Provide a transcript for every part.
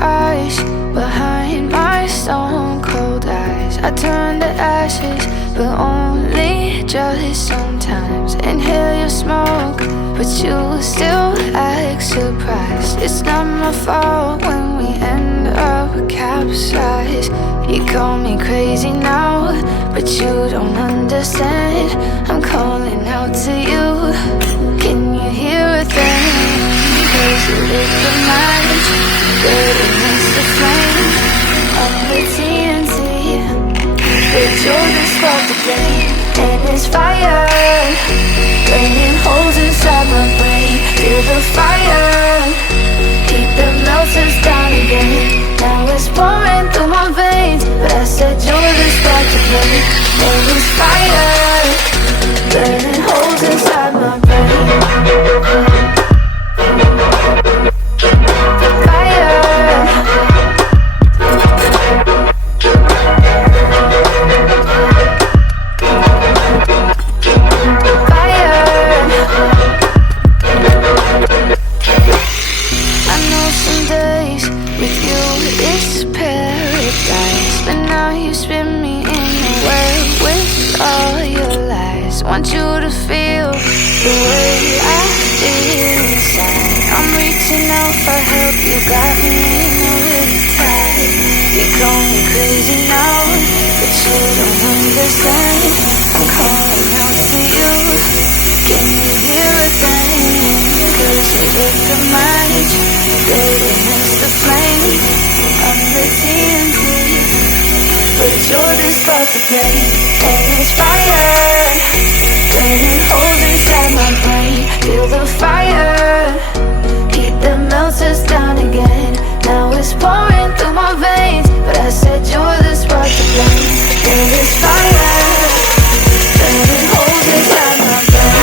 ice behind my stone cold eyes. I turn to ashes, but only just sometimes. Inhale your smoke, but you still act surprised. It's not my fault when we end up capsized. You call me crazy now, but you don't understand. I'm calling out to you. Can you hear a thing? 'Cause you lit the match, burning next to flame. I'm the TNT, but you're the spark to flame. And it's fire, burning holes inside my brain. Feel the fire, heat that melts us down again. Now it's pouring through my veins, but I said you're the spark to flame. And it's fire, burning holes inside my brain. Want you to feel the way I feel inside. I'm reaching out for help, you got me in a riptide. You call me crazy now, but you don't understand. I'm calling out to you. Can you hear a thing? 'Cause you lit the match, burning next to flame. I'm the TNT, but you're the spark to flame. And it's fire, burning holes inside my brain. Feel the fire, heat that melts us down again. Now it's pouring through my veins, but I said you're the spark to flame. And it's fire, burning holes inside my brain.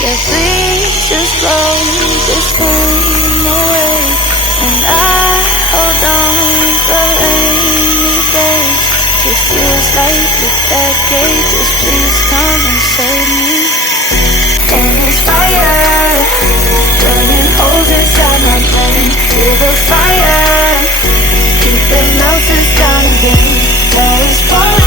Yeah, please just blow this pain away. And I hold on for rainy days. It feels like a decade, just please come and save me. And it's fire, burning holes inside my brain. Feel the fire, keep it melts us down again. Now it's pouring